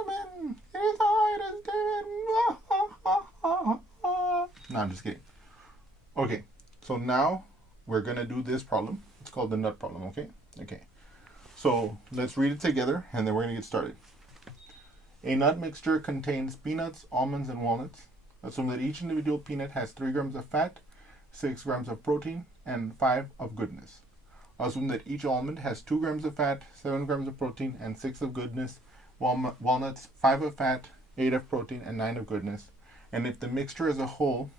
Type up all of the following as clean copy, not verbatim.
gentlemen, it is I, it is David. No, I'm just kidding. Okay, so now we're going to do this problem. It's called the nut problem, okay? Okay. So let's read it together, and then we're going to get started. A nut mixture contains peanuts, almonds, and walnuts. Assume that each individual peanut has 3 grams of fat, 6 grams of protein, and 5 of goodness. Assume that each almond has 2 grams of fat, 7 grams of protein, and 6 of goodness. Walnuts, 5 of fat, 8 of protein, and 9 of goodness. And if the mixture as a whole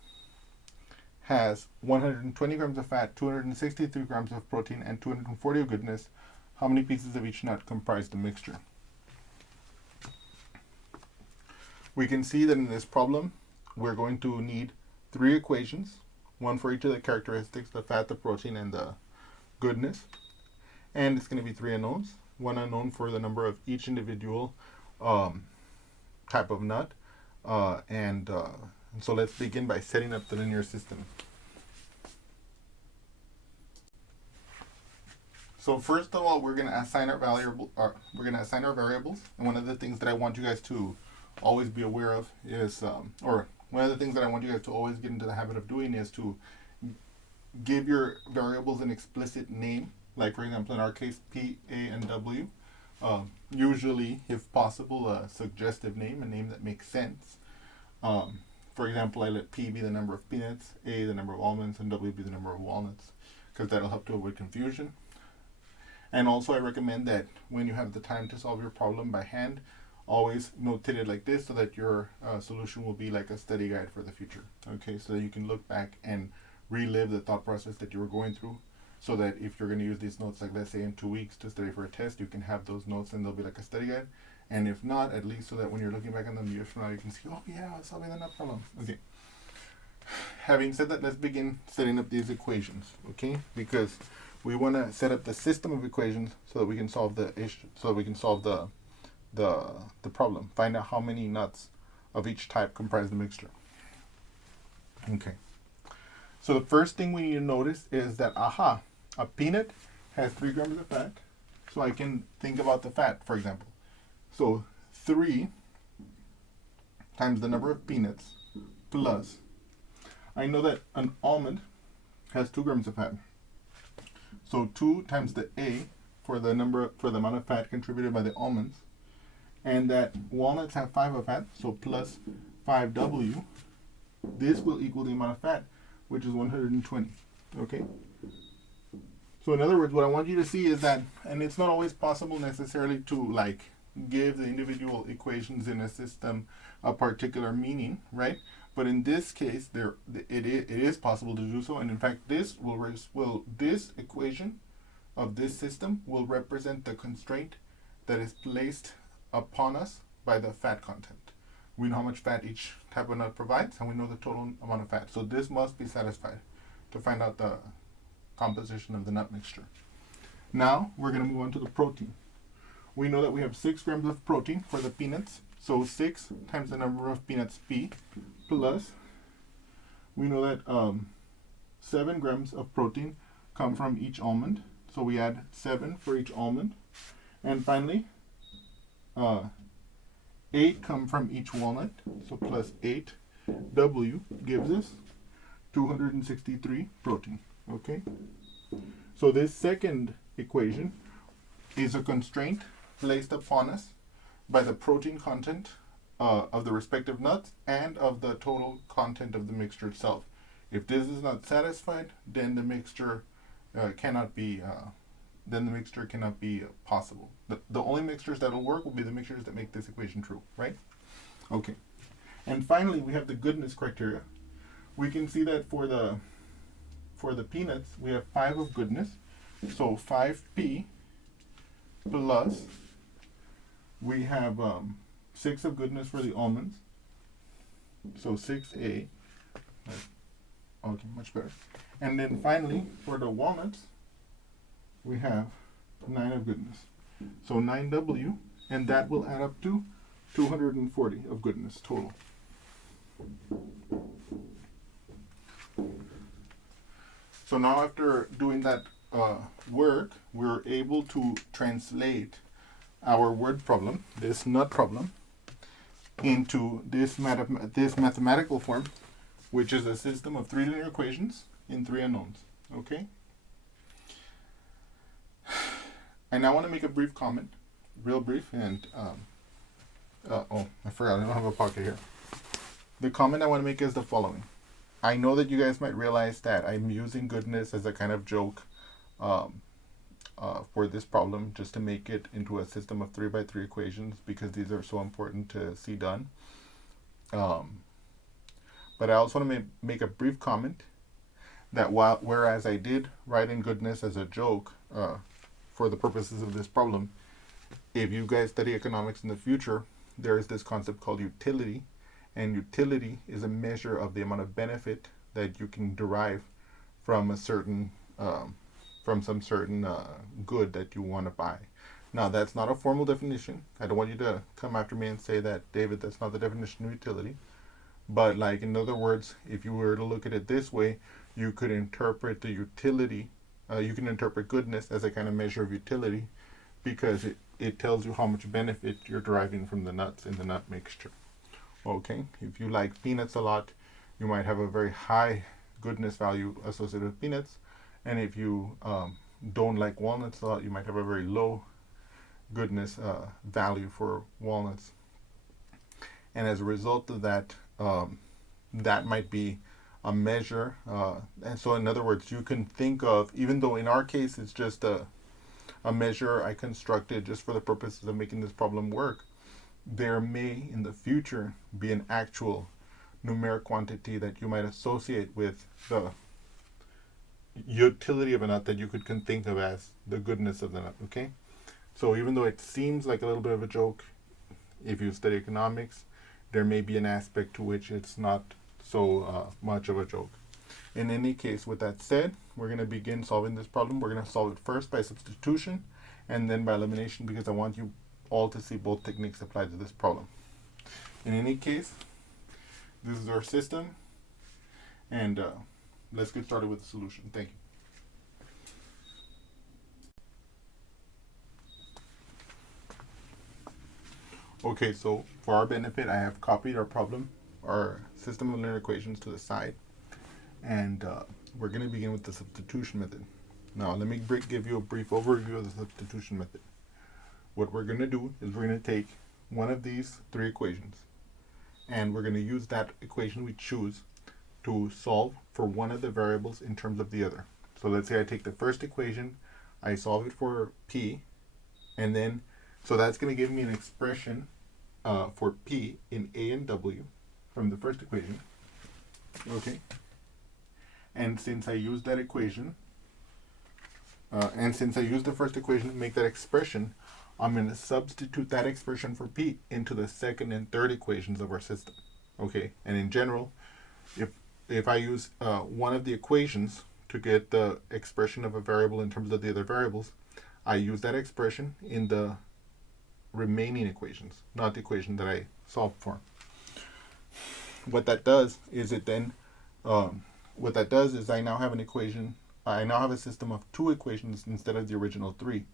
has 120 grams of fat, 263 grams of protein, and 240 of goodness, how many pieces of each nut comprise the mixture? We can see that in this problem, we're going to need 3 equations, one for each of the characteristics, the fat, the protein, and the goodness. And it's going to be 3 unknowns, one unknown for the number of each individual type of nut. And so let's begin by setting up the linear system. So first of all, we're going to assign our variables. And one of the things that I want you guys to always be aware of is, or one of the things that I want you guys to always get into the habit of doing is to give your variables an explicit name. Like for example, in our case, P, A, and W. Usually, if possible, a suggestive name, a name that makes sense. For example, I let P be the number of peanuts, A the number of almonds, and W be the number of walnuts, because that'll help to avoid confusion. And also I recommend that when you have the time to solve your problem by hand, always notate it like this so that your solution will be like a study guide for the future. Okay, so that you can look back and relive the thought process that you were going through, so that if you're going to use these notes, like let's say in 2 weeks to study for a test, you can have those notes and they'll be like a study guide. And if not, at least so that when you're looking back on them years from now, you can see, oh yeah, I was solving the nut problem. Okay. Having said that, let's begin setting up these equations, okay? Because we want to set up the system of equations so that we can solve the issue, so that we can solve the problem. Find out how many nuts of each type comprise the mixture. Okay. So the first thing we need to notice is that, a peanut has 3 grams of fat. So I can think about the fat, for example. So 3 times the number of peanuts plus, I know that an almond has 2 grams of fat. So 2 times the A for the amount of fat contributed by the almonds, and that walnuts have 5 of fat, so plus 5W. This will equal the amount of fat, which is 120. Okay? So in other words, what I want you to see is that, and it's not always possible necessarily to like give the individual equations in a system a particular meaning, right? But in this case, it is possible to do so, and in fact, this equation of this system will represent the constraint that is placed upon us by the fat content. We know how much fat each type of nut provides, and we know the total amount of fat. So this must be satisfied to find out the composition of the nut mixture. Now we're going to move on to the protein. We know that we have 6 grams of protein for the peanuts. So 6 times the number of peanuts, P, plus, we know that 7 grams of protein come from each almond. So we add 7 for each almond. And finally, 8 come from each walnut. So plus 8, W gives us 263 protein. Okay? So this second equation is a constraint placed upon us by the protein content of the respective nuts and of the total content of the mixture itself. If this is not satisfied, then the mixture cannot be possible. The only mixtures that will work will be the mixtures that make this equation true, right? Okay. And finally, we have the goodness criteria. We can see that for the peanuts, we have 5 of goodness. So 5P plus, we have 6 of goodness for the almonds. So 6A. Okay, much better. And then finally, for the walnuts, we have 9 of goodness. So 9W, and that will add up to 240 of goodness total. So now after doing that work, we're able to translate our word problem, this nut problem, into this mathematical form, which is a system of 3 linear equations in 3 unknowns. Okay? I now want to make a brief comment, real brief, and I forgot, I don't have a pocket here. The comment I want to make is the following. I know that you guys might realize that I'm using goodness as a kind of joke for this problem, just to make it into a system of 3x3 equations, because these are so important to see done. But I also want to make a brief comment that whereas I did write in goodness as a joke for the purposes of this problem, if you guys study economics in the future, there is this concept called utility, and utility is a measure of the amount of benefit that you can derive from a certain some certain good that you want to buy. Now, that's not a formal definition. I don't want you to come after me and say that, David, that's not the definition of utility. But, like, in other words, if you were to look at it this way, you could interpret the utility, you can interpret goodness as a kind of measure of utility, because it tells you how much benefit you're deriving from the nuts in the nut mixture. Okay, if you like peanuts a lot, you might have a very high goodness value associated with peanuts. And if you don't like walnuts a lot, you might have a very low goodness value for walnuts. And as a result of that, that might be a measure. And so, in other words, you can think of, even though in our case it's just a measure I constructed just for the purposes of making this problem work, there may in the future be an actual numeric quantity that you might associate with the utility of a nut that you can think of as the goodness of the nut. Okay, so even though it seems like a little bit of a joke, if you study economics, there may be an aspect to which it's not so much of a joke. In any case, with that said, we're going to begin solving this problem. We're going to solve it first by substitution and then by elimination, because I want you all to see both techniques applied to this problem. In any case, this is our system, and let's get started with the solution. Thank you. Okay, so for our benefit, I have copied our problem, our system of linear equations, to the side, and we're going to begin with the substitution method. Now, let me give you a brief overview of the substitution method. What we're going to do is we're going to take one of these 3 equations, and we're going to use that equation we choose to solve for one of the variables in terms of the other. So let's say I take the first equation, I solve it for p, and then, so that's going to give me an expression for p in a and w from the first equation. Okay. And since I used that equation, and since I used the first equation to make that expression, I'm going to substitute that expression for p into the second and third equations of our system. Okay. And in general, if I use one of the equations to get the expression of a variable in terms of the other variables, I use that expression in the remaining equations, not the equation that I solved for. What that does is I now have an equation, I now have a system of 2 equations instead of the original 3.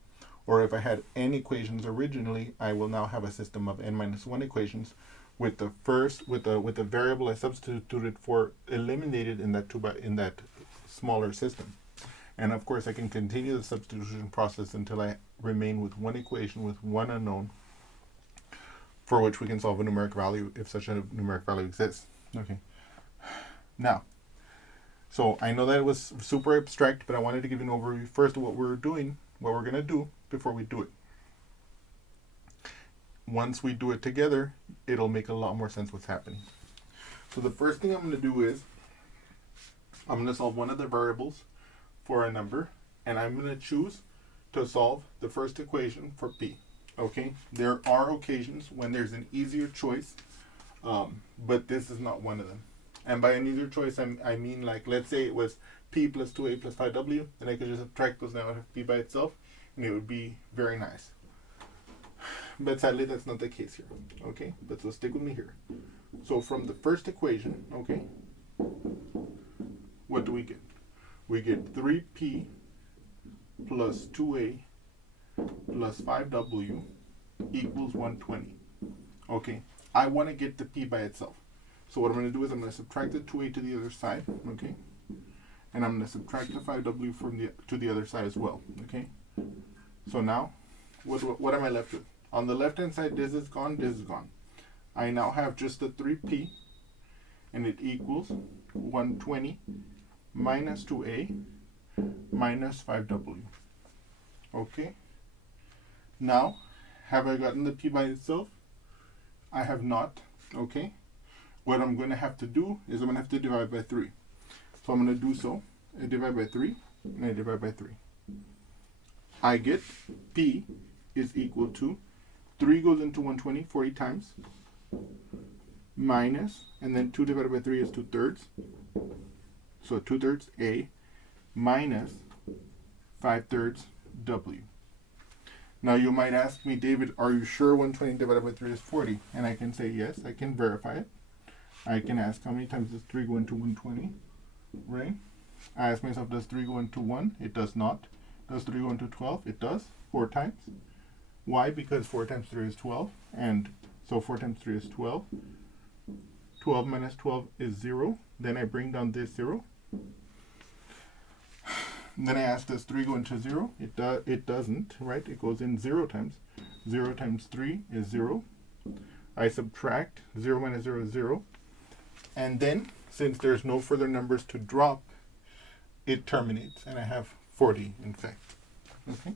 Or if I had n equations originally, I will now have a system of n minus 1 equations, with the variable I substituted for eliminated in that smaller system. And of course, I can continue the substitution process until I remain with one equation with one unknown, for which we can solve a numeric value if such a numeric value exists. Okay. Now, so I know that it was super abstract, but I wanted to give you an overview first of what we're doing, what we're going to do before we do it. Once we do it together, it'll make a lot more sense what's happening. So the first thing I'm going to do is I'm going to solve one of the variables for a number, and I'm going to choose to solve the first equation for p. Okay, there are occasions when there's an easier choice, but this is not one of them. And by an easier choice, I mean, like, let's say it was p plus 2a plus 5w, and I could just subtract those down with p by itself, and it would be very nice. But sadly, that's not the case here. Okay, but so stick with me here. So from the first equation, okay, what do we get? We get 3p plus 2a plus 5w equals 120. Okay, I want to get the p by itself. So what I'm going to do is I'm going to subtract the 2a to the other side, okay? And I'm going to subtract the 5w from to the other side as well, okay? So now, what am I left with? On the left-hand side, this is gone, this is gone. I now have just the 3p, and it equals 120 minus 2a minus 5w. Okay? Now, have I gotten the p by itself? I have not, okay? What I'm going to have to do is I'm going to have to divide by 3. So I'm going to do so. I divide by 3, and I divide by 3. I get p is equal to 3 goes into 120 40 times, minus, and then 2 divided by 3 is 2/3. So 2/3 a minus 5/3 w. Now you might ask me, David, are you sure 120 divided by 3 is 40? And I can say yes, I can verify it. I can ask how many times does 3 go into 120, right? I ask myself, does 3 go into 1? It does not. Does 3 go into 12? It does, 4 times. Why? Because 4 times 3 is 12, and so 4 times 3 is 12. 12 minus 12 is 0. Then I bring down this 0. Then I ask, does 3 go into 0? It doesn't, right? It goes in 0 times. 0 times 3 is 0. I subtract 0 minus 0 is 0. And then, since there's no further numbers to drop, it terminates, and I have 40, in fact. Okay?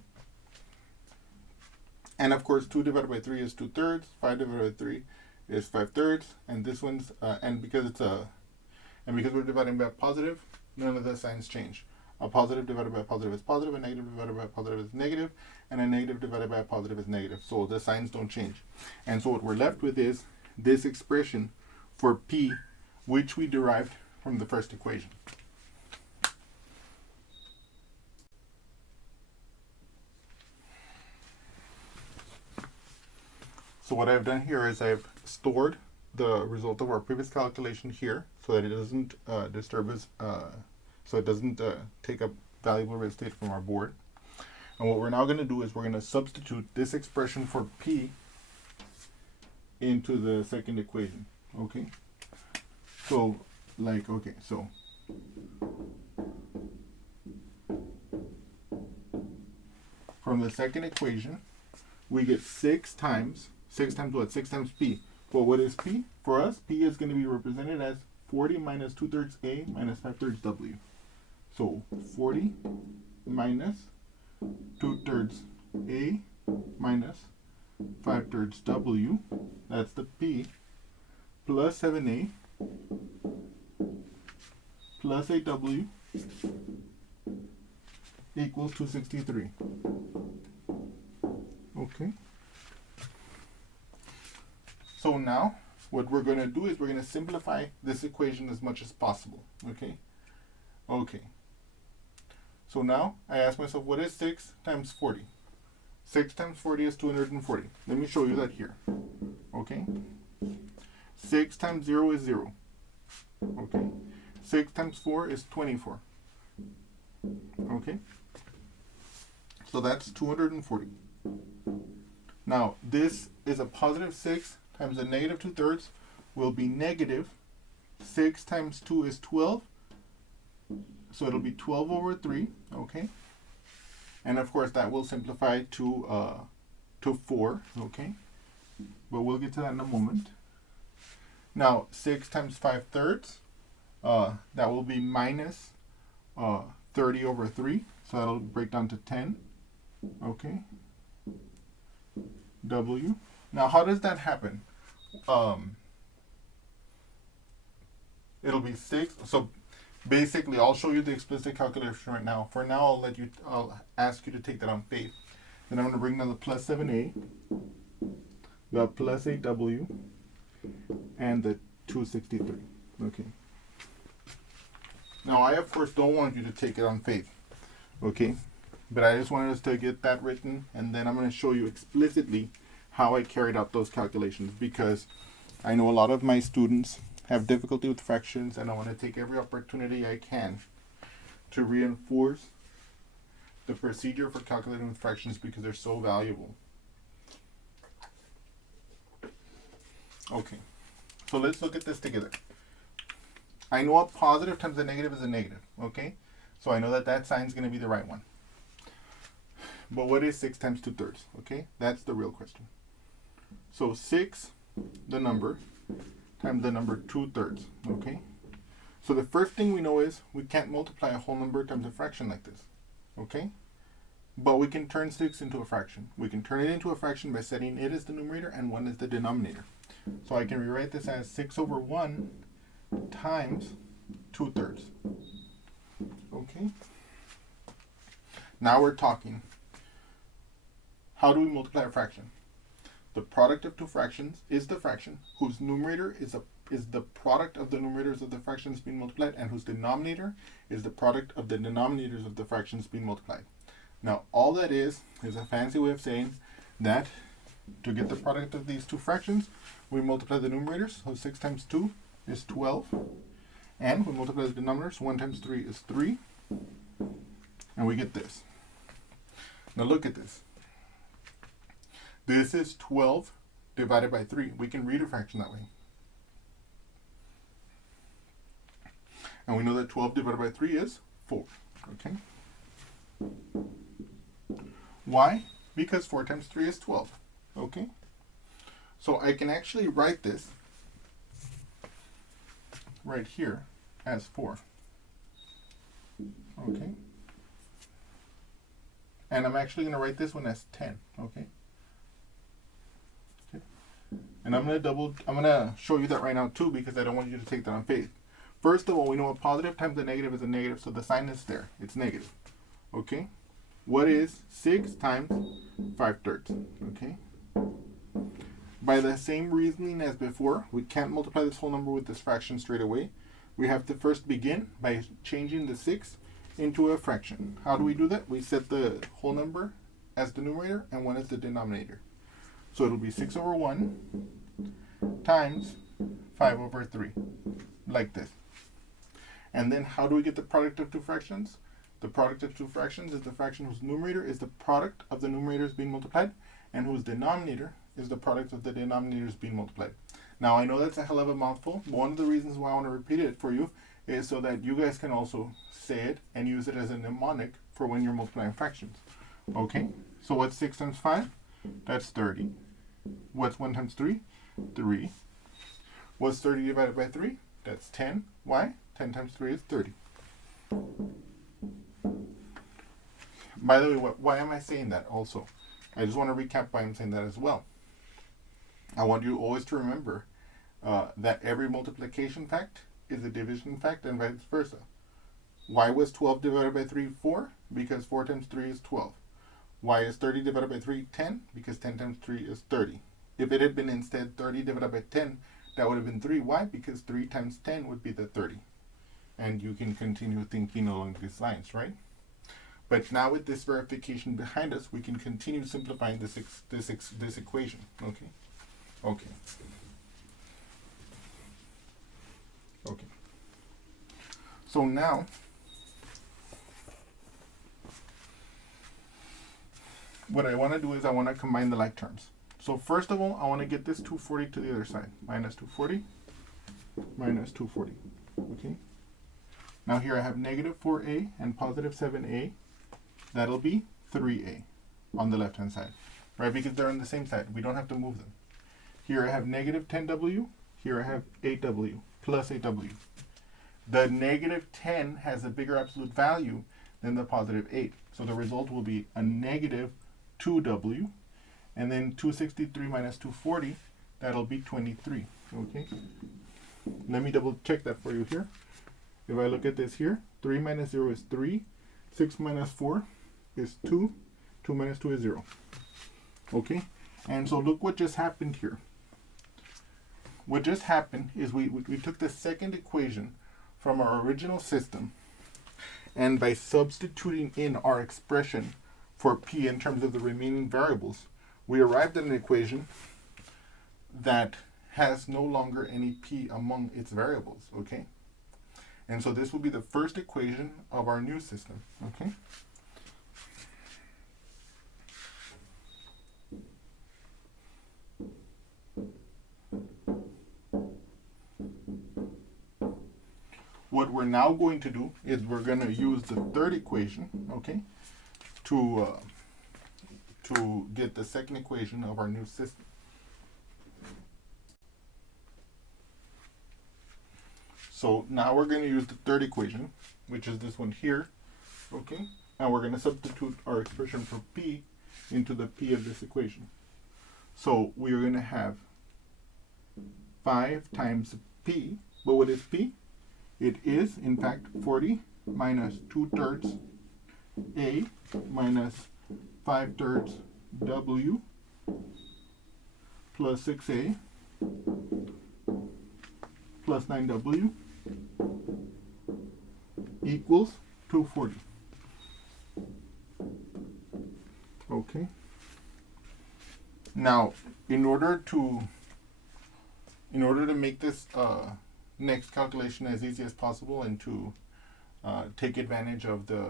And of course, 2 divided by 3 is 2/3. 5 divided by 3 is 5/3. And this one's, and because we're dividing by positive, none of the signs change. A positive divided by a positive is positive, a negative divided by a positive is negative, and a negative divided by a positive is negative. So the signs don't change. And so what we're left with is this expression for p, which we derived from the first equation. So what I've done here is I've stored the result of our previous calculation here so that it doesn't disturb us, so it doesn't take up valuable real estate from our board. And what we're now going to do is we're going to substitute this expression for p into the second equation. Okay? So, so from the second equation, we get 6 times what? 6 times p. Well, what is p? For us, p is going to be represented as 40 minus 2/3 a minus 5/3 w. So 40 minus 2/3 a minus 5/3 w. That's the p. Plus 7a plus 8w equals 263. Okay. So now, what we're going to do is we're going to simplify this equation as much as possible. Okay? Okay. So now, I ask myself, what is 6 times 40? 6 times 40 is 240. Let me show you that here. Okay? 6 times 0 is 0. Okay? 6 times 4 is 24. Okay? So that's 240. Now, this is a positive 6 times a negative 2/3 will be negative. 6 times 2 is 12. So it'll be 12 over 3. Okay? And of course, that will simplify to 4. Okay? But we'll get to that in a moment. Now, 6 times 5/3, that will be minus 30 over 3. So that'll break down to 10. Okay? W. Now, how does that happen? It'll be 6. So basically, I'll show you the explicit calculation right now. For now, I'll ask you to take that on faith. Then I'm going to bring down the plus 7a, the plus 8w, and the 263. Okay. Now, I, of course, don't want you to take it on faith. Okay? But I just wanted us to get that written, and then I'm going to show you explicitly how I carried out those calculations, because I know a lot of my students have difficulty with fractions, and I want to take every opportunity I can to reinforce the procedure for calculating with fractions because they're so valuable. Okay, so let's look at this together. I know a positive times a negative is a negative, okay? So I know that that sign is going to be the right one. But what is 6 times 2/3? Okay, that's the real question. So 6, the number, times the number 2/3, okay? So the first thing we know is we can't multiply a whole number times a fraction like this, okay? But we can turn 6 into a fraction. We can turn it into a fraction by setting it as the numerator and 1 as the denominator. So I can rewrite this as 6/1 times 2/3. Okay? Now we're talking. How do we multiply a fraction? The product of two fractions is the fraction whose numerator is the product of the numerators of the fractions being multiplied, and whose denominator is the product of the denominators of the fractions being multiplied. Now, all that is a fancy way of saying that to get the product of these two fractions, we multiply the numerators. So 6 times 2 is 12. And we multiply the denominators. 1 times 3 is 3. And we get this. Now look at this. This is 12 divided by 3. We can read a fraction that way. And we know that 12 divided by 3 is 4. Okay? Why? Because 4 times 3 is 12. Okay? So I can actually write this right here as 4. Okay? And I'm actually going to write this one as 10. Okay? Okay? And I'm going to show you that right now too, because I don't want you to take that on faith. First of all, we know a positive times a negative is a negative, so the sign is there. It's negative. Okay? What is 6 times 5/3? Okay? By the same reasoning as before, we can't multiply this whole number with this fraction straight away. We have to first begin by changing the 6 into a fraction. How do we do that? We set the whole number as the numerator and 1 as the denominator. So it'll be 6/1 times 5/3, like this. And then how do we get the product of two fractions? The product of two fractions is the fraction whose numerator is the product of the numerators being multiplied, and whose denominator is the product of the denominators being multiplied. Now, I know that's a hell of a mouthful, but one of the reasons why I want to repeat it for you is so that you guys can also say it and use it as a mnemonic for when you're multiplying fractions. Okay, so what's 6 times 5? That's 30. What's 1 times 3? 3. What's 30 divided by 3? That's 10. Why? 10 times 3 is 30. By the way, why am I saying that also? I just want to recap why I'm saying that as well. I want you always to remember that every multiplication fact is a division fact and vice versa. Why was 12 divided by 3 4? Because 4 times 3 is 12. Why is 30 divided by 3 10? Because 10 times 3 is 30. If it had been instead 30 divided by 10, that would have been 3. Why? Because 3 times 10 would be the 30. And you can continue thinking along these lines, right? But now with this verification behind us, we can continue simplifying this equation. Okay? Okay. Okay. So now, what I want to do is I want to combine the like terms. So first of all, I want to get this 240 to the other side. Minus 240, minus 240. Okay? Now here I have negative 4a and positive 7a. That'll be 3a on the left-hand side, right? Because they're on the same side. We don't have to move them. Here I have negative 10w. Here I have 8w plus 8w. The negative 10 has a bigger absolute value than the positive 8. So the result will be a negative 2w. And then 263 minus 240, that'll be 23. Okay? Let me double check that for you here. If I look at this here, 3 minus 0 is 3. 6 minus 4 is 2. 2 minus 2 is 0. Okay? And so look what just happened here. What just happened is we took the second equation from our original system, and by substituting in our expression for p in terms of the remaining variables, we arrived at an equation that has no longer any p among its variables, okay? And so this will be the first equation of our new system, okay? what we're now going to do is we're going to use the third equation, okay, to get the second equation of our new system. So now we're going to use the third equation, which is this one here, okay, and we're going to substitute our expression for p into the p of this equation. So we are going to have 5 times p, but what is p? It is, in fact, 40 minus 2/3 a minus 5/3 w plus 6a plus 9w equals 240. Okay. Now, in order to make this next calculation as easy as possible and to take advantage of the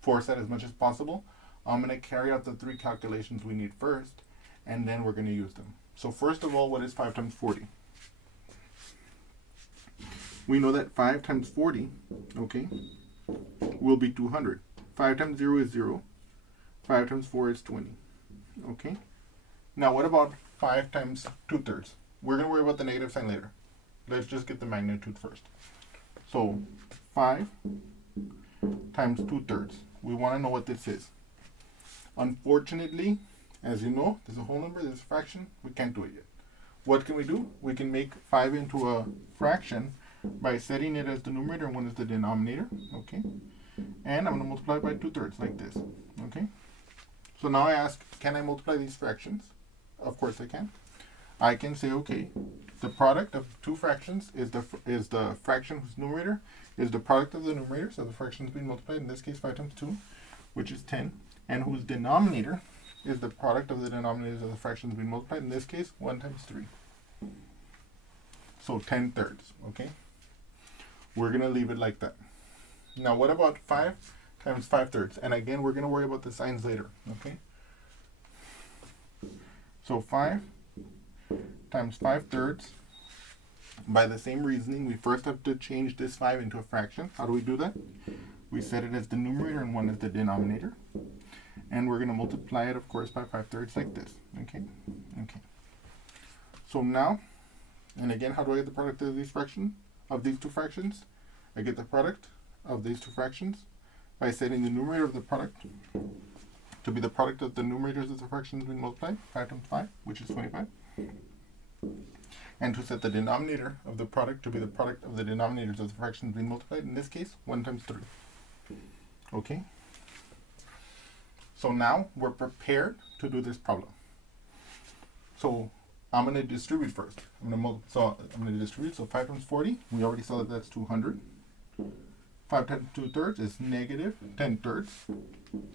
foresight as much as possible, I'm going to carry out the 3 calculations we need first, and then we're going to use them. So first of all, what is 5 times 40? We know that 5 times 40, okay, will be 200. 5 times 0 is 0. 5 times 4 is 20. Okay? Now what about 5 times 2/3? We're going to worry about the negative sign later. Let's just get the magnitude first. So 5 times 2/3. We want to know what this is. Unfortunately, as you know, there's a whole number, there's a fraction. We can't do it yet. What can we do? We can make 5 into a fraction by setting it as the numerator and 1 is the denominator. Okay? And I'm going to multiply by 2/3 like this. Okay? So now I ask, can I multiply these fractions? Of course I can. I can say, okay, the product of 2 fractions is the fraction whose numerator is the product of the numerator, so the fraction is being multiplied, in this case 5 times 2, which is 10, and whose denominator is the product of the denominators of the fractions being multiplied, in this case 1 times 3. So 10/3, okay? We're going to leave it like that. Now what about 5 times 5/3? And again, we're going to worry about the signs later, okay? So 5 times 5/3, by the same reasoning, we first have to change this 5 into a fraction. How do we do that? We set it as the numerator and 1 is the denominator. And we're going to multiply it, of course, by 5/3 like this, okay? Okay. So now, and again, how do I get the product of these fractions? Of these 2 fractions? I get the product of these 2 fractions by setting the numerator of the product to be the product of the numerators of the fractions being multiplied, 5 times 5, which is 25. And to set the denominator of the product to be the product of the denominators of the fractions being multiplied, in this case, 1 times 3. Okay? So now we're prepared to do this problem. So I'm going to distribute first. I'm going to distribute. So 5 times 40, we already saw that that's 200. 5 times 2/3 is negative 10/3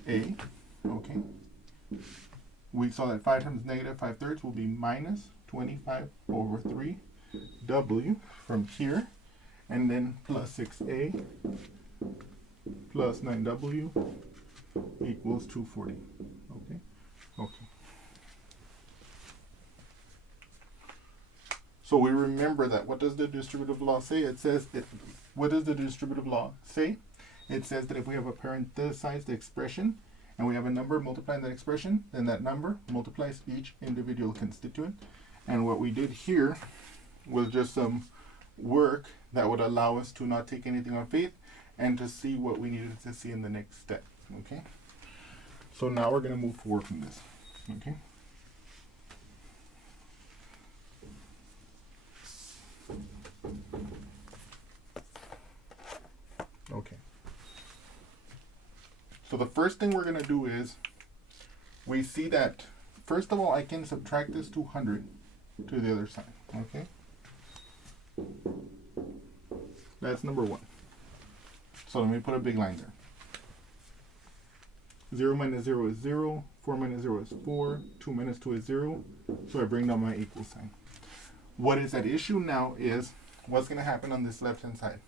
a. Okay. We saw that 5 times negative 5/3 will be minus 25 over 3 w from here, and then plus 6a plus 9w equals 240. Okay. Okay. So we remember that. What does the distributive law say? It says, what does the distributive law say? It says that if we have a parenthesized expression and we have a number multiplying that expression, then that number multiplies each individual constituent. And what we did here was just some work that would allow us to not take anything on faith and to see what we needed to see in the next step. Okay? So now we're going to move forward from this. Okay? Okay. So the first thing we're going to do is we see that, first of all, I can subtract this 200 to the other side. Okay? That's number 1. So let me put a big line there. 0 minus 0 is 0. 4 minus 0 is 4. 2 minus 2 is 0. So I bring down my equal sign. What is at issue now is what's going to happen on this left-hand side.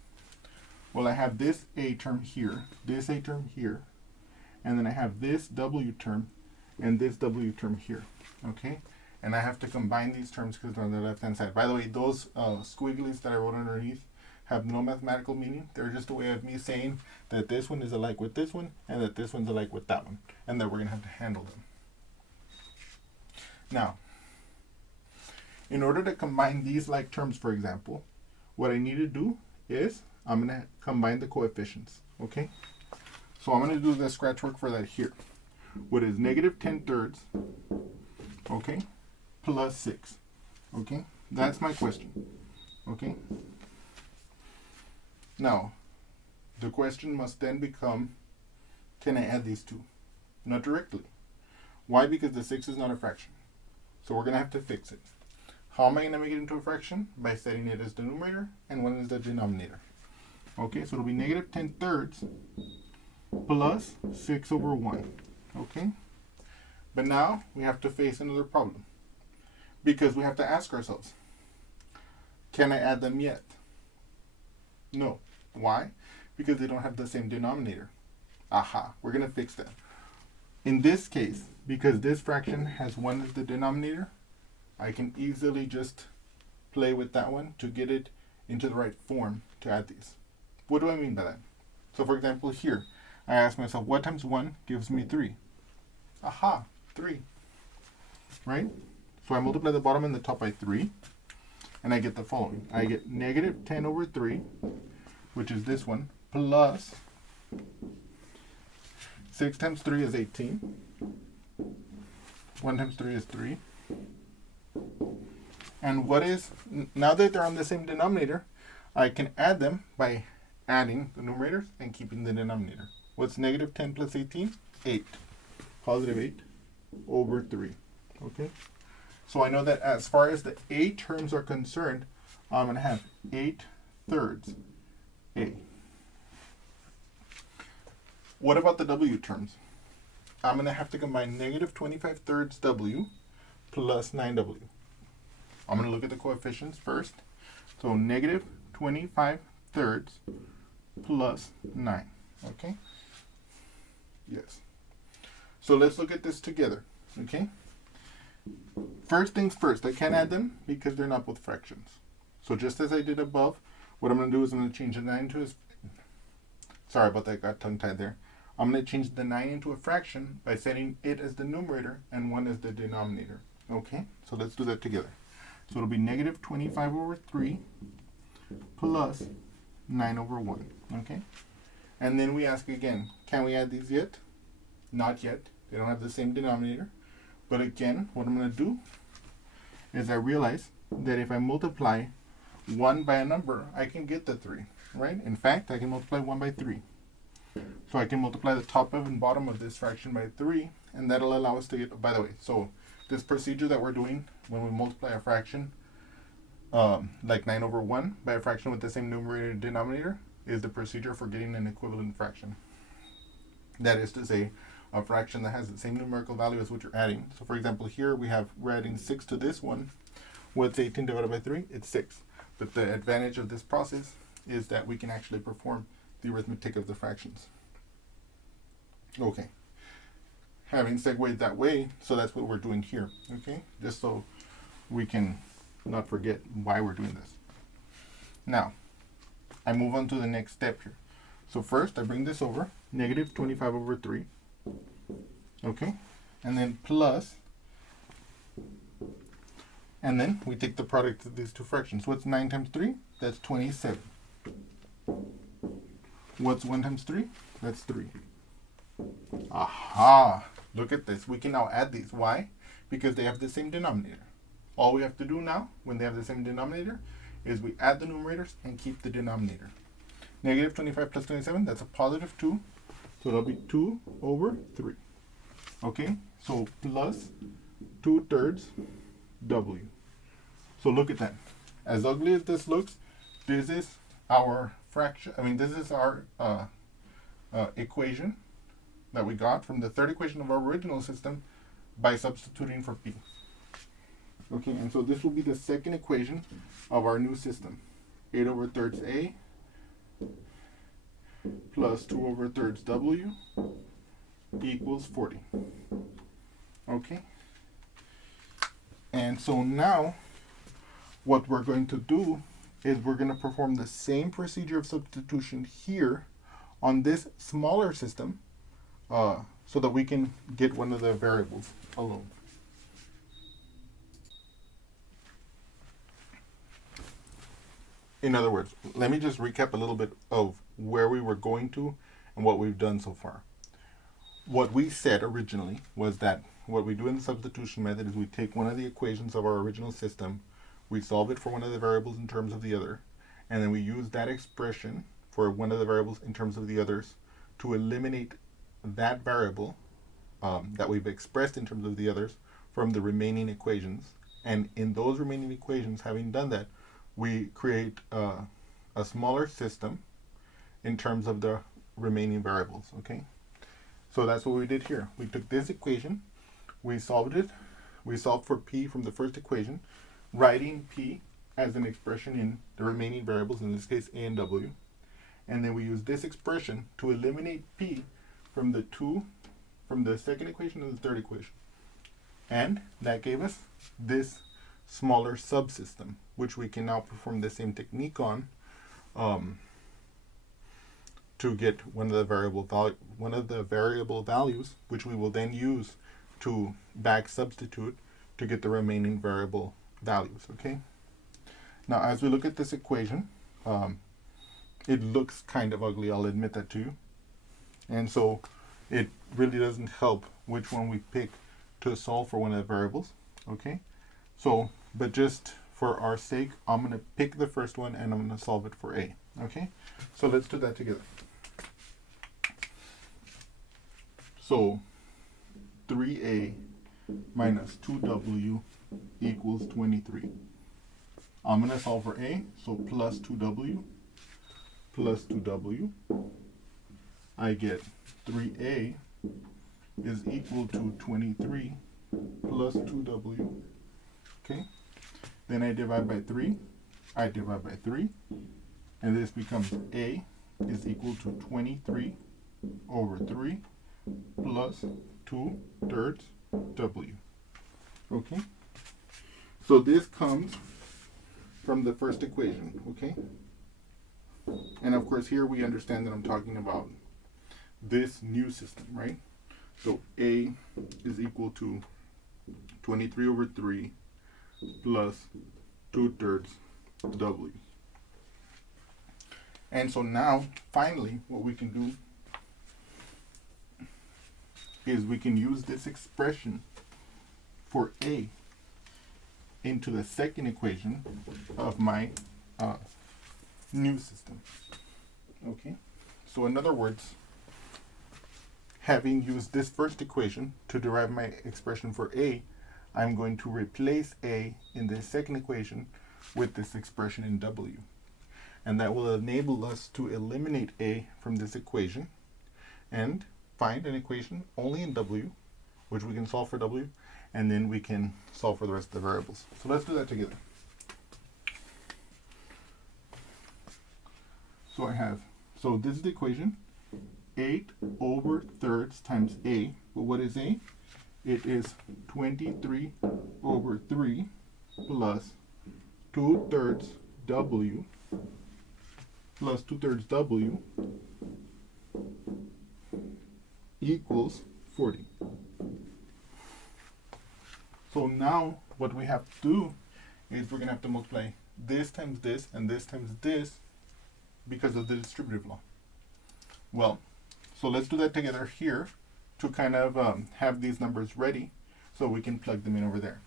Well, I have this a term here, this a term here, and then I have this w term and this w term here. Okay? and I have to combine these terms because they're on the left-hand side. By the way, those squigglies that I wrote underneath have no mathematical meaning. They're just a way of me saying that this one is alike with this one, and that this one's alike with that one, and that we're going to have to handle them. Now, in order to combine these like terms, for example, what I need to do is I'm going to combine the coefficients, okay? So I'm going to do the scratch work for that here. What is negative 10/3, okay, plus 6, okay? That's my question, okay? Now, the question must then become, can I add these two? Not directly. Why? Because the 6 is not a fraction. So we're going to have to fix it. How am I going to make it into a fraction? By setting it as the numerator and 1 is the denominator. Okay, so it'll be negative 10/3 plus 6 over 1. Okay? But now we have to face another problem. Because we have to ask ourselves, can I add them yet? No. Why? Because they don't have the same denominator. Aha, we're going to fix that. In this case, because this fraction has 1 as the denominator, I can easily just play with that one to get it into the right form to add these. What do I mean by that? So for example, here, I ask myself, what times 1 gives me 3? Aha, 3. Right? So I multiply the bottom and the top by 3, and I get the following. I get negative 10 over 3, which is this one, plus 6 times 3 is 18. 1 times 3 is 3. And what is, now that they're on the same denominator, I can add them by adding the numerators and keeping the denominator. What's negative 10 plus 18? 8. Positive 8 over 3. Okay? So I know that as far as the A terms are concerned, I'm going to have 8/3 A. What about the W terms? I'm going to have to combine negative 25/3 W plus 9W. I'm going to look at the coefficients first. So negative 25/3 plus 9. Okay? Yes. So let's look at this together. Okay? First things first, I can't add them because they're not both fractions. So just as I did above, what I'm going to do is I'm going to change the 9 into a... Sorry about that, got tongue-tied there. I'm going to change the 9 into a fraction by setting it as the numerator and 1 as the denominator. Okay? So let's do that together. So it'll be negative 25 over 3 plus 9 over 1. Okay? And then we ask again, can we add these yet? Not yet. They don't have the same denominator. But again, what I'm going to do is I realize that if I multiply 1 by a number, I can get the 3. Right? In fact, I can multiply 1 by 3. So I can multiply the top and bottom of this fraction by 3, and that'll allow us to get, by the way, so this procedure that we're doing when we multiply a fraction, like 9 over 1, by a fraction with the same numerator and denominator, is the procedure for getting an equivalent fraction. That is to say, a fraction that has the same numerical value as what you're adding. So for example, here we're adding 6 to this one. What's 18 divided by 3? It's 6. But the advantage of this process is that we can actually perform the arithmetic of the fractions. Okay. Having segued that way, so that's what we're doing here. Okay? Just so we can not forget why we're doing this. Now, I move on to the next step here. So first, I bring this over, negative 25 over 3. Okay? And then plus, and then we take the product of these two fractions. What's 9 times 3? That's 27. What's 1 times 3? That's 3. Aha! Look at this. We can now add these. Why? Because they have the same denominator. All we have to do now, when they have the same denominator, is we add the numerators and keep the denominator. Negative 25 plus 27, that's a positive 2. So that'll be 2 over 3. Okay? So plus 2/3 W. So look at that. As ugly as this looks, this is our fraction. This is our equation that we got from the third equation of our original system by substituting for P. Okay, and so this will be the second equation of our new system. 8 over 3 A plus 2 over 3 W equals 40. Okay? And so now what we're going to do is we're going to perform the same procedure of substitution here on this smaller system so that we can get one of the variables alone. In other words, let me just recap a little bit of where we were going to and what we've done so far. What we said originally was that what we do in the substitution method is we take one of the equations of our original system, we solve it for one of the variables in terms of the other, and then we use that expression for one of the variables in terms of the others to eliminate that variable that we've expressed in terms of the others from the remaining equations. And in those remaining equations, having done that, we create a smaller system in terms of the remaining variables, okay? So that's what we did here. We took this equation, we solved it, we solved for p from the first equation, writing p as an expression in the remaining variables, in this case a and w, and then we use this expression to eliminate p from the second equation and the third equation. And that gave us this smaller subsystem, which we can now perform the same technique on to get one of the variable values, which we will then use to back substitute to get the remaining variable values. Okay. Now, as we look at this equation, it looks kind of ugly. I'll admit that to you, and so it really doesn't help which one we pick to solve for one of the variables. Okay. So, but just for our sake, I'm going to pick the first one and I'm going to solve it for a. Okay, so let's do that together. So 3a minus 2w equals 23. I'm going to solve for a, so plus 2w plus 2w. I get 3a is equal to 23 plus 2w. Okay, then I divide by 3, and this becomes a is equal to 23 over 3 plus 2/3 w. Okay, so this comes from the first equation, okay? And of course here we understand that I'm talking about this new system, right? So a is equal to 23 over 3 plus 2/3 w. And so now, finally, what we can do is we can use this expression for a into the second equation of my new system. Okay, so in other words, having used this first equation to derive my expression for a, I'm going to replace a in the second equation with this expression in w. And that will enable us to eliminate a from this equation and find an equation only in w, which we can solve for w, and then we can solve for the rest of the variables. So let's do that together. So this is the equation, 8/3 times a. But what is a? It is 23 over 3 plus 2/3 w plus 2/3 w equals 40. So now what we have to do is we're going to have to multiply this times this and this times this because of the distributive law. Well, so let's do that together here to kind of have these numbers ready so we can plug them in over there.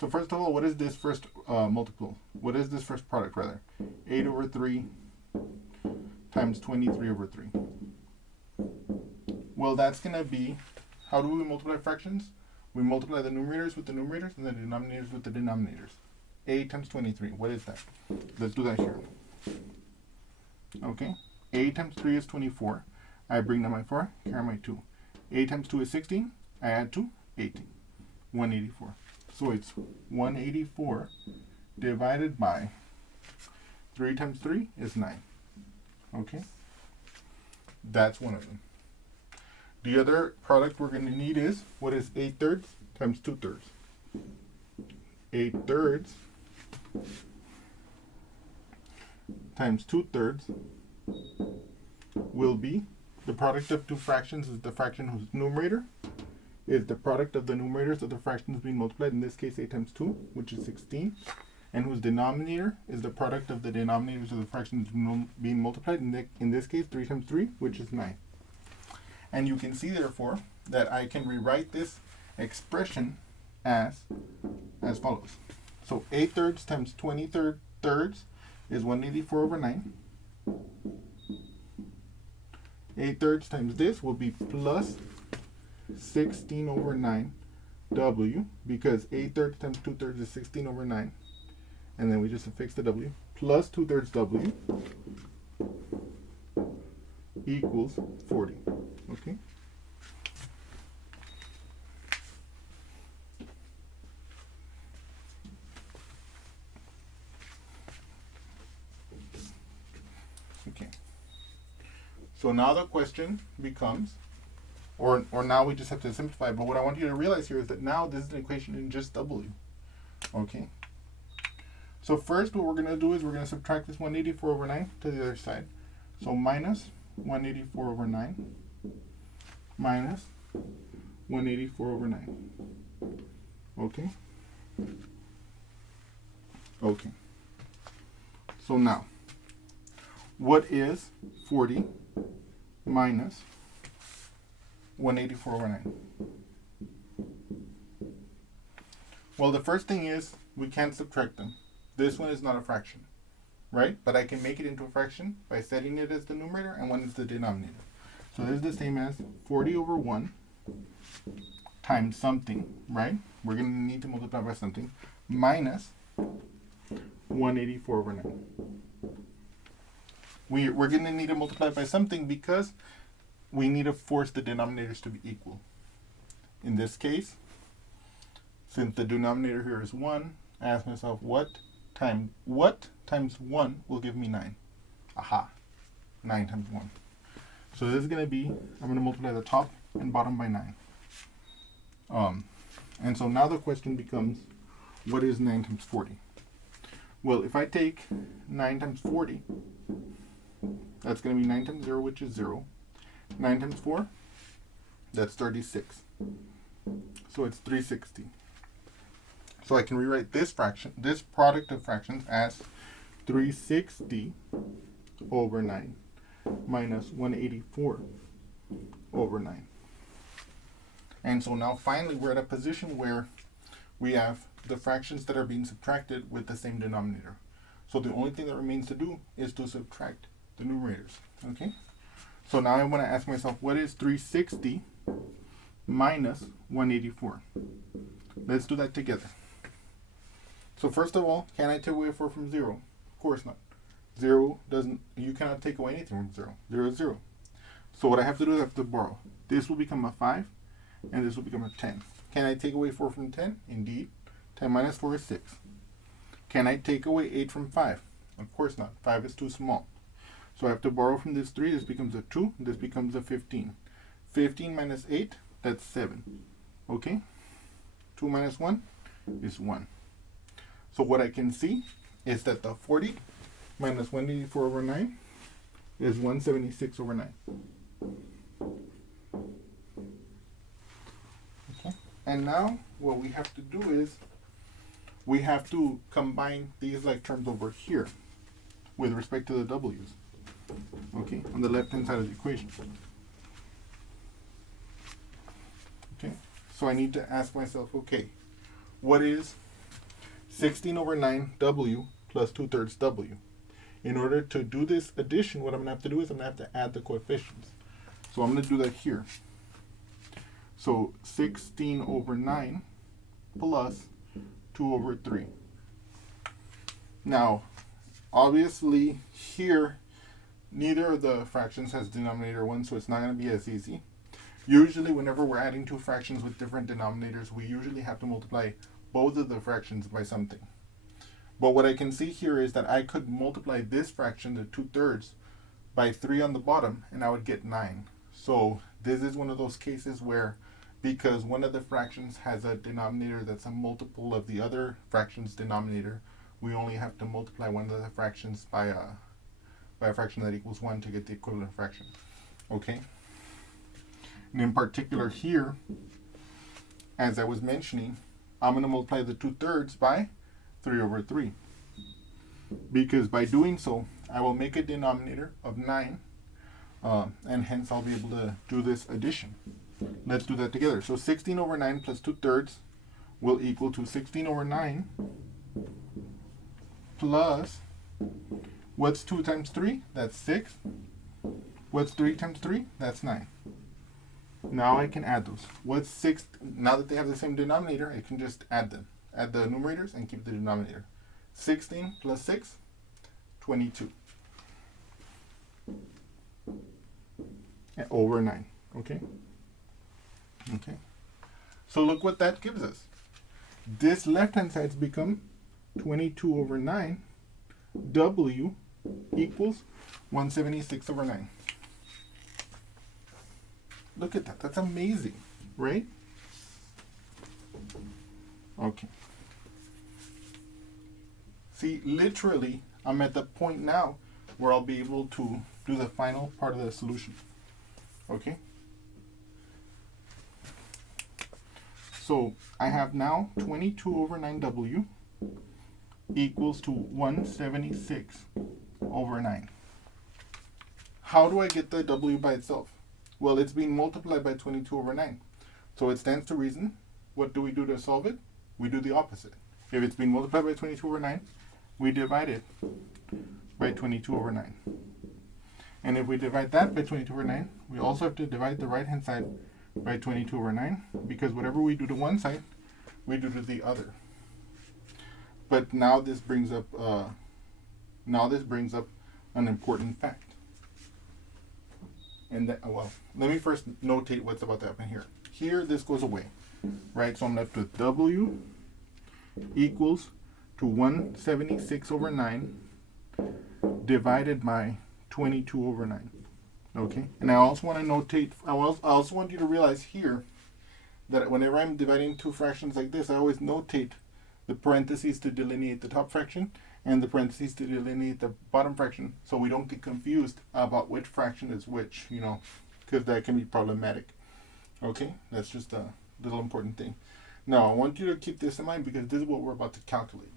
So first of all, what is this first multiple? What is this first product rather? 8/3 times 23 over 3. Well, that's going to be, how do we multiply fractions? We multiply the numerators with the numerators and the denominators with the denominators. 8 times 23, what is that? Let's do that here. Okay, 8 times 3 is 24. I bring down my 4, carry my 2. 8 times 2 is 16. I add 2, 18. 184. So it's 184 divided by 3 times 3 is 9. Okay, that's one of them. The other product we're going to need is, what is 8/3 times 2/3? 8/3 times 2/3 will be the product of two fractions is the fraction whose numerator is the product of the numerators of the fractions being multiplied, in this case 8 times 2, which is 16, and whose denominator is the product of the denominators of the fractions being multiplied, in this case 3 times 3, which is 9. And you can see therefore that I can rewrite this expression as follows. So 8/3 times 20/3 is 184/9. 8/3 times this will be plus 16/9 W, because 8/3 times 2/3 is 16/9, and then we just affix the W, plus 2/3 W equals 40. Okay. Okay. So now the question becomes, or now we just have to simplify, but what I want you to realize here is that now this is an equation in just W. Okay. So first what we're going to do is we're going to subtract this 184/9 to the other side. So minus 184/9 minus 184/9. Okay. Okay. So now, what is 40 minus 184/9? Well, the first thing is we can't subtract them. This one is not a fraction, right? But I can make it into a fraction by setting it as the numerator and 1 is the denominator. So this is the same as 40/1 times something, right? We're going to need to multiply by something, minus 184/9. We're going to need to multiply by something because we need to force the denominators to be equal. In this case, since the denominator here is 1, I ask myself what times 1 will give me 9. Aha, 9 times 1. So this is going to be, I'm going to multiply the top and bottom by 9. And so now the question becomes, what is 9 times 40? Well, if I take 9 times 40, that's going to be 9 times 0, which is 0. 9 times 4, that's 36. So it's 360. So I can rewrite this fraction, this product of fractions, as 360/9 minus 184/9. And so now finally we're at a position where we have the fractions that are being subtracted with the same denominator. So the only thing that remains to do is to subtract the numerators. Okay? So now I want to ask myself, what is 360 minus 184? Let's do that together. So first of all, can I take away 4 from 0? Of course not. 0 doesn't, you cannot take away anything from 0. 0 is 0. So what I have to do is I have to borrow. This will become a 5, and this will become a 10. Can I take away 4 from 10? Indeed. 10 minus 4 is 6. Can I take away 8 from 5? Of course not. 5 is too small. So I have to borrow from this 3. This becomes a 2. This becomes a 15. 15 minus 8, that's 7. Okay? 2 minus 1 is 1. So what I can see is that the 40 minus 184/9 is 176/9. Okay. And now what we have to do is we have to combine these like terms over here with respect to the W's. Okay, on the left-hand side of the equation. Okay, so I need to ask myself, okay, what is 16/9 W plus 2/3 W? In order to do this addition, what I'm going to have to do is I'm going to have to add the coefficients. So I'm going to do that here. So 16/9 plus 2/3. Now, obviously here, neither of the fractions has denominator 1, so it's not going to be as easy. Usually, whenever we're adding two fractions with different denominators, we usually have to multiply both of the fractions by something. But what I can see here is that I could multiply this fraction, the 2/3, by 3 on the bottom, and I would get 9. So this is one of those cases where because one of the fractions has a denominator that's a multiple of the other fraction's denominator, we only have to multiply one of the fractions by a fraction that equals 1 to get the equivalent fraction. Okay? And in particular here, as I was mentioning, I'm going to multiply the 2/3 by 3/3. Because by doing so, I will make a denominator of 9, and hence I'll be able to do this addition. Let's do that together. So 16/9 plus 2/3 will equal to 16/9 plus, what's 2 times 3? That's 6. What's 3 times 3? That's 9. Now I can add those. What's 6? Now that they have the same denominator, I can just add them. Add the numerators and keep the denominator. 16 plus 6, 22. Over 9. Okay? Okay. So look what that gives us. This left-hand side's become 22/9. W equals 176/9. Look at that. That's amazing, right? Okay. See, literally, I'm at the point now where I'll be able to do the final part of the solution. Okay? So I have now 22/9W equals to 176/9. How do I get the W by itself? Well, it's being multiplied by 22/9. So it stands to reason. What do we do to solve it? We do the opposite. If it's being multiplied by 22/9, we divide it by 22/9. And if we divide that by 22/9, we also have to divide the right-hand side by 22/9, because whatever we do to one side, we do to the other. But now this brings up an important fact. And that, well, let me first notate what's about to happen here. Here, this goes away, right? So I'm left with W equals to 176/9 divided by 22/9. Okay, and I also want to notate, I also want you to realize here that whenever I'm dividing two fractions like this, I always notate the parentheses to delineate the top fraction and the parentheses to delineate the bottom fraction, so we don't get confused about which fraction is which, you know, because that can be problematic. Okay, that's just a little important thing. Now, I want you to keep this in mind because this is what we're about to calculate.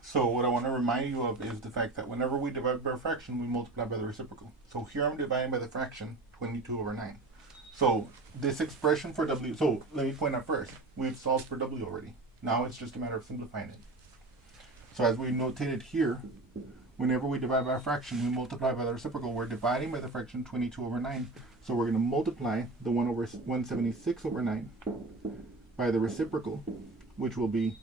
So what I want to remind you of is the fact that whenever we divide by a fraction, we multiply by the reciprocal. So here I'm dividing by the fraction 22/9. So this expression for W, so let me point out first, we've solved for W already. Now it's just a matter of simplifying it. So as we notated here, whenever we divide by a fraction, we multiply by the reciprocal. We're dividing by the fraction 22/9. So we're going to multiply the 176/9 by the reciprocal, which will be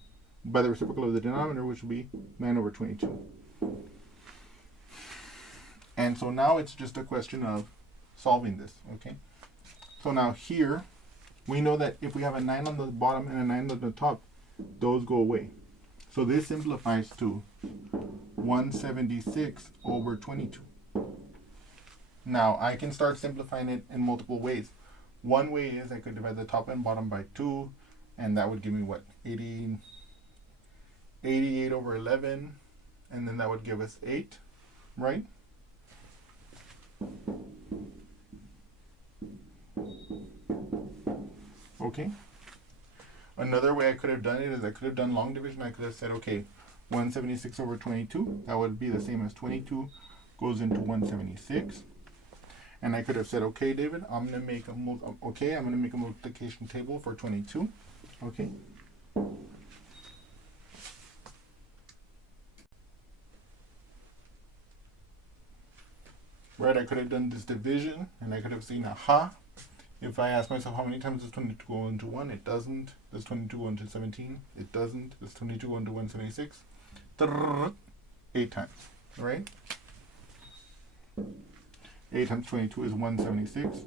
by the reciprocal of the denominator, which will be 9/22. And so now it's just a question of solving this, okay? So now here, we know that if we have a 9 on the bottom and a 9 on the top, those go away. So this simplifies to 176/22. Now I can start simplifying it in multiple ways. One way is I could divide the top and bottom by 2, and that would give me what? 88/11, and then that would give us 8, right? Okay. Another way I could have done it is I could have done long division. I could have said, okay, 176/22, that would be the same as 22 goes into 176. And I could have said, okay, David, I'm going to make a multiplication table for 22. Okay. Right, I could have done this division, and I could have seen, aha, if I ask myself how many times does 22 go into 1, it doesn't. Does 22 go into 17? It doesn't. Does 22 go into 176? 8 times, right? 8 times 22 is 176.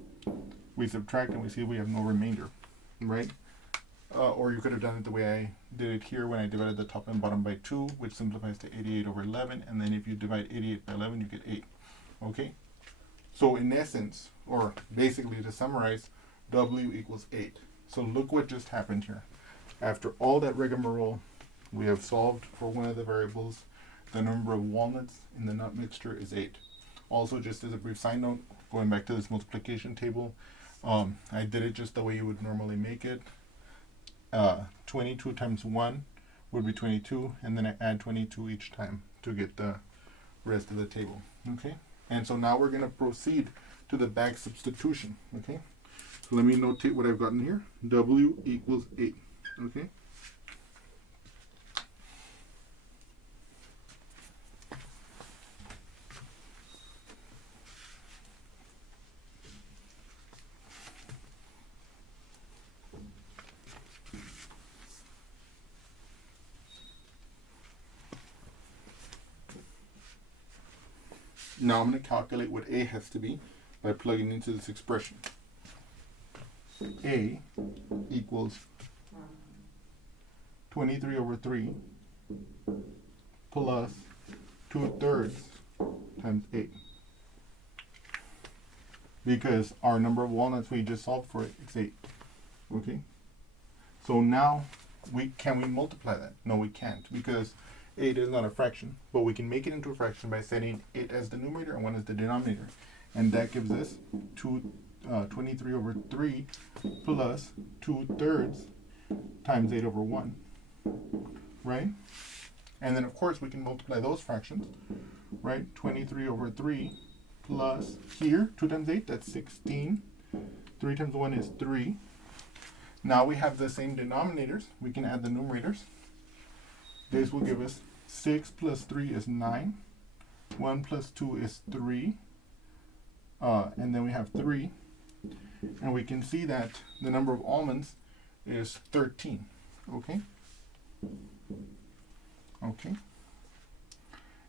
We subtract and we see we have no remainder, right? Or you could have done it the way I did it here when I divided the top and bottom by 2, which simplifies to 88/11. And then if you divide 88 by 11, you get 8. Okay? So in essence, or basically to summarize, W equals 8. So look what just happened here. After all that rigmarole, we have solved for one of the variables. The number of walnuts in the nut mixture is 8. Also, just as a brief side note, going back to this multiplication table, I did it just the way you would normally make it. 22 times 1 would be 22, and then I add 22 each time to get the rest of the table. Okay, and so now we're going to proceed to the back substitution. Okay, so let me notate what I've gotten here. W equals 8. Okay. Now I'm going to calculate what A has to be by plugging into this expression. A equals 23 over 3 plus 2/3 times 8. Because our number of walnuts we just solved for it is 8. Okay? So now can we multiply that? No, we can't, because 8 is not a fraction, but we can make it into a fraction by setting 8 as the numerator and 1 as the denominator. And that gives us 23 over 3 plus 2/3 times 8 over 1, right? And then, of course, we can multiply those fractions, right? 23 over 3 plus here, 2 times 8, that's 16. 3 times 1 is 3. Now we have the same denominators. We can add the numerators. This will give us 6 plus 3 is 9. 1 plus 2 is 3. And then we have 3. And we can see that the number of almonds is 13. Okay? Okay.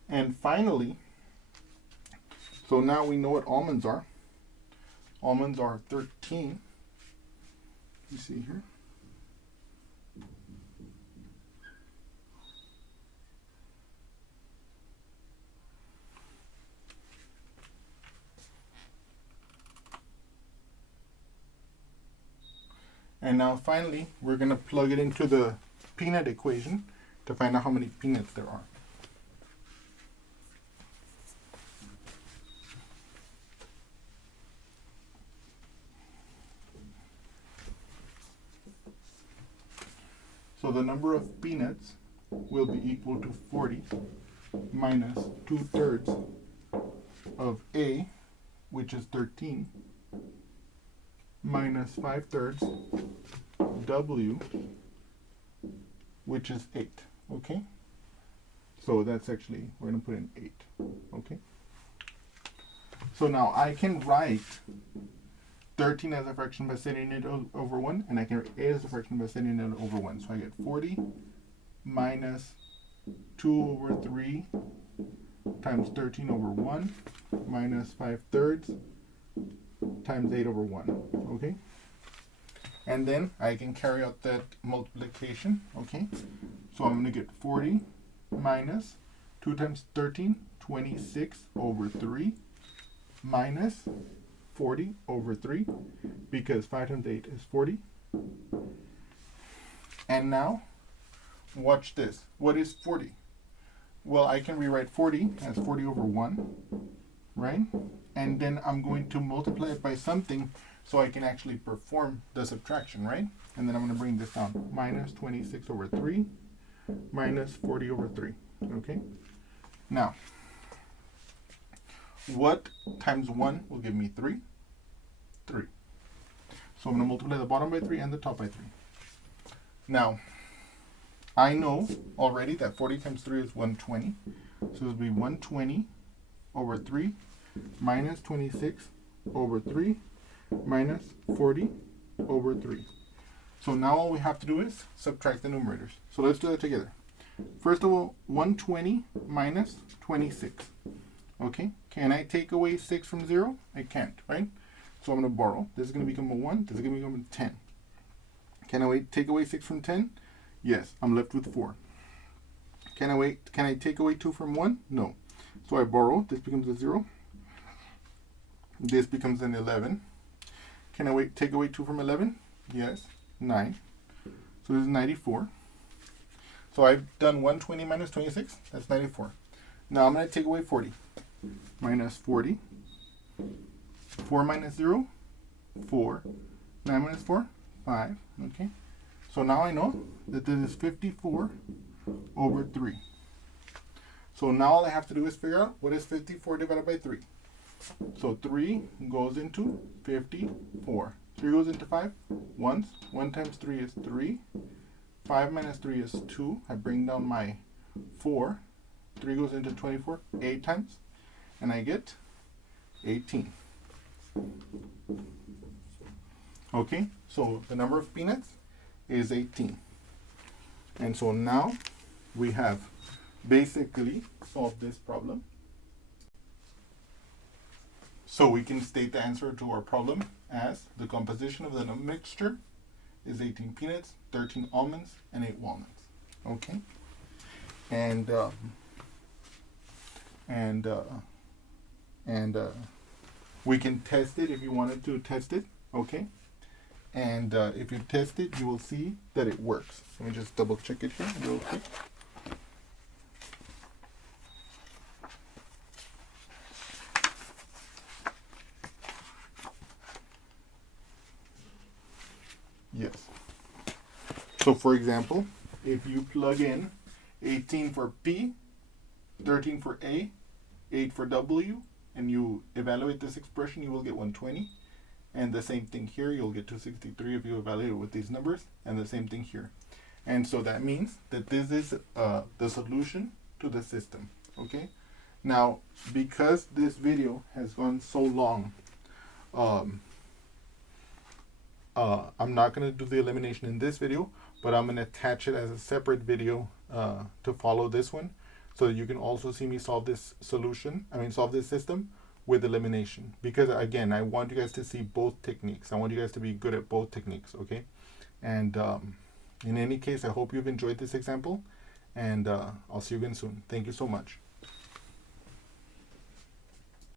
And finally, so now we know what almonds are. Almonds are 13. You see here? And now finally, we're going to plug it into the peanut equation to find out how many peanuts there are. So the number of peanuts will be equal to 40 minus 2/3 of A, which is 13, minus 5/3 W, which is 8. Okay? So that's actually, we're going to put in 8. Okay? So now I can write 13 as a fraction by setting it over 1, and I can write 8 as a fraction by setting it over 1. So I get 40 minus 2 over 3 times 13 over 1 minus 5/3 times 8 over 1. Okay? And then I can carry out that multiplication. Okay? So I'm going to get 40 minus 2 times 13, 26 over 3 minus 40 over 3, because 5 times 8 is 40. And now, watch this. What is 40? Well, I can rewrite 40 as 40 over 1, right? And then I'm going to multiply it by something so I can actually perform the subtraction, right? And then I'm going to bring this down. Minus 26 over 3 minus 40 over 3, okay? Now, what times 1 will give me 3? 3. So I'm going to multiply the bottom by 3 and the top by 3. Now, I know already that 40 times 3 is 120. So it will be 120 over 3 minus 26 over 3 minus 40 over 3. So now all we have to do is subtract the numerators. So let's do that together. First of all, 120 minus 26. Okay, can I take away 6 from 0? I can't, right? So I'm going to borrow. This is going to become a 1. This is going to become a 10. Can I take away 6 from 10? Yes, I'm left with 4. Can I take away 2 from 1? No. So I borrow. This becomes a 0. This becomes an 11. Can I take away 2 from 11? Yes. 9. So this is 94. So I've done 120 minus 26. That's 94. Now I'm going to take away 40. Minus 40. 4 minus 0. 4. 9 minus 4. 5. Okay. So now I know that this is 54 over 3. So now all I have to do is figure out what is 54 divided by 3. So 3 goes into 54. 3 goes into 5 once. 1 times 3 is 3. 5 minus 3 is 2. I bring down my 4. 3 goes into 24 8 times. And I get 18. Okay, so the number of peanuts is 18. And so now we have basically solved this problem. So we can state the answer to our problem as the composition of the mixture is 18 peanuts, 13 almonds, and 8 walnuts. Okay? And we can test it if you wanted to test it. Okay? And if you test it, you will see that it works. Let me just double check it here real quick. Yes. So for example, if you plug in 18 for P, 13 for A, 8 for W, and you evaluate this expression, you will get 120. And the same thing here, you'll get 263 if you evaluate it with these numbers, and the same thing here. And so that means that this is the solution to the system. Okay? Now, because this video has gone so long, I'm not going to do the elimination in this video, but I'm going to attach it as a separate video to follow this one, so that you can also see me solve this solve this system with elimination. Because again, I want you guys to see both techniques. I want you guys to be good at both techniques, okay? And in any case, I hope you've enjoyed this example, and I'll see you again soon. Thank you so much.